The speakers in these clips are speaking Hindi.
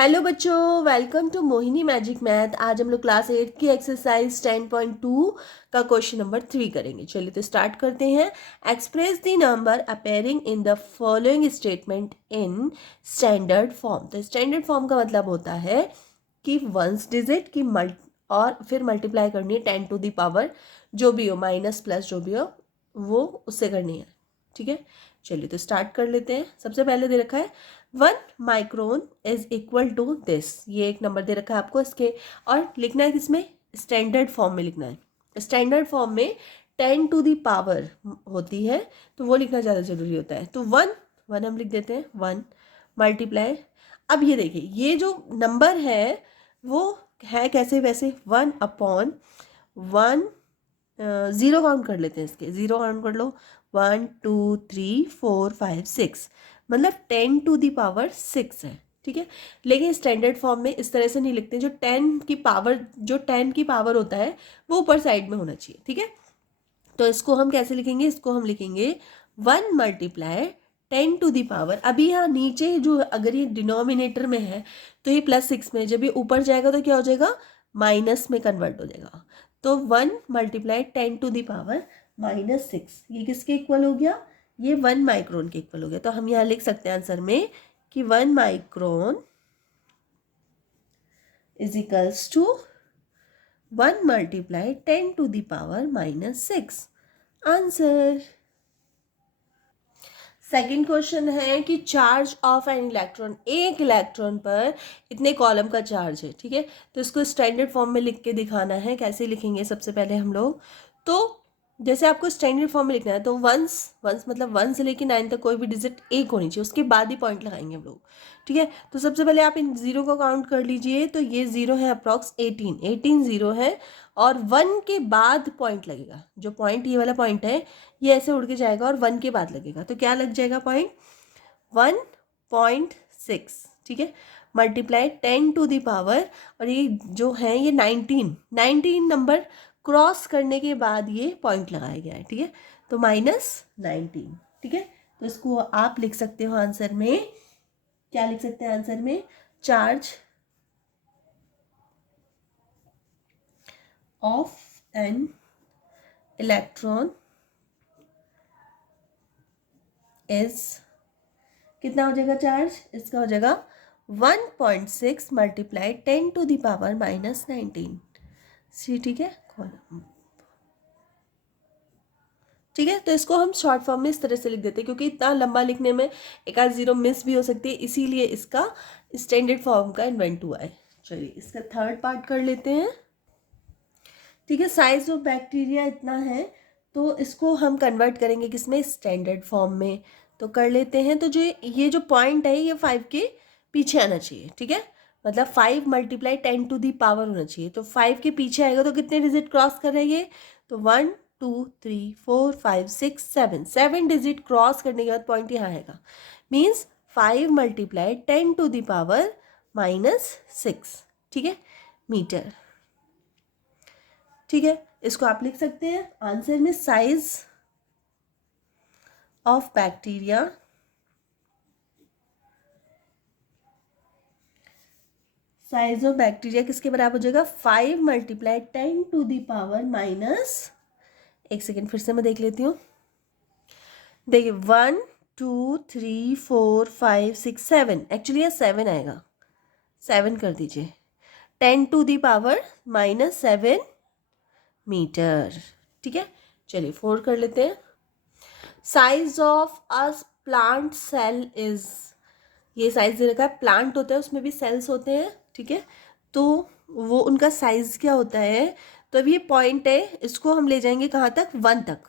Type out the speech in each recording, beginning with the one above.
हेलो बच्चों, welcome to Mohini magic math. आज हम लोग क्लास 8 की एक्सरसाइज 10.2 का क्वेश्चन नंबर 3 करेंगे। चलिए तो स्टार्ट करते हैं। Express the number appearing in the following statement in standard form. तो स्टैंडर्ड फॉर्म का मतलब होता है कि वंस डिजिट की और फिर मल्टीप्लाई करनी है 10 टू द पावर जो भी हो, माइनस प्लस जो भी हो वो उससे करनी है। ठीक है, चलिए तो स्टार्ट कर लेते हैं। सबसे पहले दे रखा है 1 micron is equal to this. ये एक नंबर दे रखा है आपको इसके, और लिखना है किसमें, स्टैंडर्ड फॉर्म में लिखना है। स्टैंडर्ड फॉर्म में 10 टू दी पावर होती है तो वो लिखना ज़्यादा जरूरी होता है। तो 1 हम लिख देते हैं 1 मल्टीप्लाई। अब ये देखिए, ये जो नंबर है वो है कैसे, वैसे 1/1। ज़ीरो काउंट कर लेते हैं, इसके ज़ीरो काउंट कर लो। 1 2 3 4 5 6, मतलब 10 टू दी पावर 6 है। ठीक है, लेकिन स्टैंडर्ड फॉर्म में इस तरह से नहीं लिखते। जो 10 की पावर होता है वो ऊपर साइड में होना चाहिए। ठीक है, तो इसको हम कैसे लिखेंगे, इसको हम लिखेंगे 1 मल्टीप्लाई 10 टू दी पावर। अभी यहाँ नीचे जो, अगर ये डिनोमिनेटर में है तो ये +6 में, जब ये ऊपर जाएगा तो क्या हो जाएगा, माइनस में कन्वर्ट हो जाएगा। तो 1 मल्टीप्लाई 10 टू दी पावर -6, ये किसके इक्वल हो गया, ये 1 माइक्रोन के इक्वल हो गया। तो हम यहाँ लिख सकते हैं आंसर में कि 1 micron is equals to 1 multiply 10 to the power -6। Answer. Second question है कि चार्ज ऑफ एन इलेक्ट्रॉन, एक इलेक्ट्रॉन पर इतने कॉलम का चार्ज है। ठीक है, तो इसको स्टैंडर्ड फॉर्म में लिख के दिखाना है। कैसे लिखेंगे, सबसे पहले हम लोग, तो जैसे आपको स्टैंडर्ड फॉर्म में लिखना है तो वंस वंस मतलब 1 से लेकर 9 तक कोई भी डिजिट एक होनी चाहिए, उसके बाद ही पॉइंट लगाएंगे हम लोग। ठीक है, तो सबसे पहले आप इन जीरो को काउंट कर लीजिए। तो ये जीरो है अप्रॉक्स 18 जीरो है, और 1 के बाद पॉइंट लगेगा। जो पॉइंट, ये वाला पॉइंट है, ये ऐसे उड़ के जाएगा और 1 के बाद लगेगा। तो क्या लग जाएगा पॉइंट, 1.6। ठीक है, मल्टीप्लाई 10 टू दी पावर, और ये जो है ये 19 नंबर क्रॉस करने के बाद ये पॉइंट लगाया गया है। ठीक है, तो -19। ठीक है, तो इसको आप लिख सकते हो आंसर में, क्या लिख सकते हैं आंसर में, charge of an electron is, कितना हो जाएगा चार्ज, इसका हो जाएगा 1.6 मल्टीप्लाई 10 टू दी पावर -19। सी, ठीक है, ठीक है। तो इसको हम शॉर्ट फॉर्म में इस तरह से लिख देते हैं, क्योंकि इतना लंबा लिखने में एक आध जीरो मिस भी हो सकती है, इसीलिए इसका स्टैंडर्ड फॉर्म का इन्वेंट हुआ है। चलिए इसका थर्ड पार्ट कर लेते हैं। ठीक है, साइज ऑफ बैक्टीरिया इतना है, तो इसको हम कन्वर्ट करेंगे किसमें, स्टैंडर्ड फॉर्म में। तो कर लेते हैं। तो जो ये जो पॉइंट है ये 5 के पीछे आना चाहिए। ठीक है, मतलब 5 मल्टीप्लाई 10 टू दी पावर होना चाहिए। तो 5 के पीछे आएगा तो कितने डिजिट क्रॉस कर रहे हैं ये, तो 1 2 3 4 5 6 7 डिजिट क्रॉस करने के बाद पॉइंट यहाँ आएगा। Means 5 multiply 10 to the power -6। ठीक है, मीटर। ठीक है, इसको आप लिख सकते हैं आंसर में, size of bacteria size of bacteria किसके बराबर हो जाएगा, 5 multiply 10 to the power minus, एक सेकेंड फिर से मैं देख लेती हूँ। देखिए 1 2 3 4 5 6 7, एक्चुअली ये 7 आएगा, 7 कर दीजिए, 10 टू दी पावर -7 मीटर। ठीक है, चलिए 4 कर लेते हैं। Size of a plant cell is, ये साइज दे रखा है, प्लांट होता है उसमें भी सेल्स होते हैं। ठीक है, तो वो उनका साइज क्या होता है, तो अब ये पॉइंट है, इसको हम ले जाएंगे कहाँ तक, 1 तक।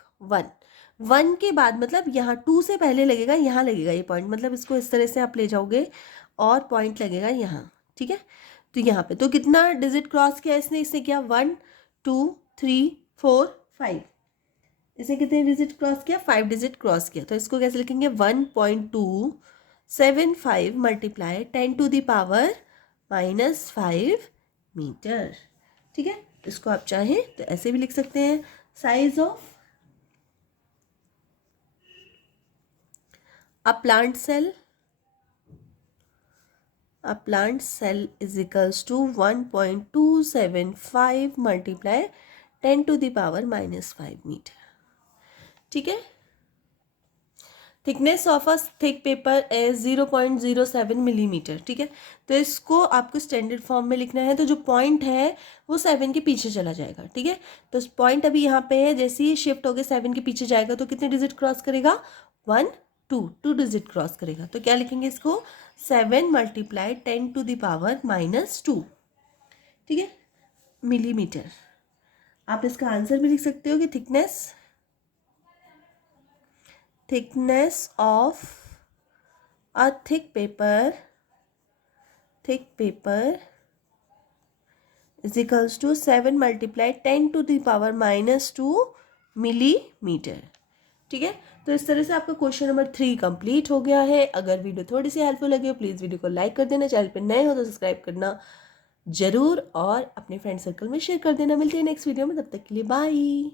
1 के बाद मतलब यहाँ 2 से पहले लगेगा, यहाँ लगेगा ये पॉइंट, मतलब इसको इस तरह से आप ले जाओगे और पॉइंट लगेगा यहाँ। ठीक है, तो यहाँ पे तो कितना डिजिट क्रॉस किया इसने, इसने किया 1 2 3 4 5, इसने कितने डिजिट क्रॉस किया, 5 डिजिट क्रॉस किया। तो इसको कैसे लिखेंगे, 1.275 multiply 10 to the power -5 metre. ठीक है, इसको आप चाहें तो ऐसे भी लिख सकते हैं, size of a plant cell a plant cell is equals to 1.275 multiply 10⁻⁻5 metre. ठीक है। Thickness of a thick paper is 0.07 millimetre. ठीक है, तो इसको आपको स्टैंडर्ड फॉर्म में लिखना है, तो जो पॉइंट है वो 7 के पीछे चला जाएगा। ठीक है, तो पॉइंट अभी यहाँ पे है, जैसे ही शिफ्ट होकर 7 के पीछे जाएगा तो कितने डिजिट क्रॉस करेगा? 2 डिजिट क्रॉस करेगा। तो क्या लिखेंगे इसको? 7 मल्टीप्लाई 10⁻⁻2। ठीक है, मिलीमीटर। आप इसका आंसर भी लिख सकते हो कि thickness of a thick paper is equals to 7 multiply 10⁻⁻2 millimetre. ठीक है, तो इस तरह से आपका क्वेश्चन नंबर 3 कंप्लीट हो गया है। अगर वीडियो थोड़ी सी हेल्पफुल लगी हो प्लीज़ वीडियो को लाइक कर देना, चैनल पर नए हो तो सब्सक्राइब करना जरूर और अपने फ्रेंड सर्कल में शेयर कर देना। मिलते हैं नेक्स्ट वीडियो में, तब तक के लिए बाय।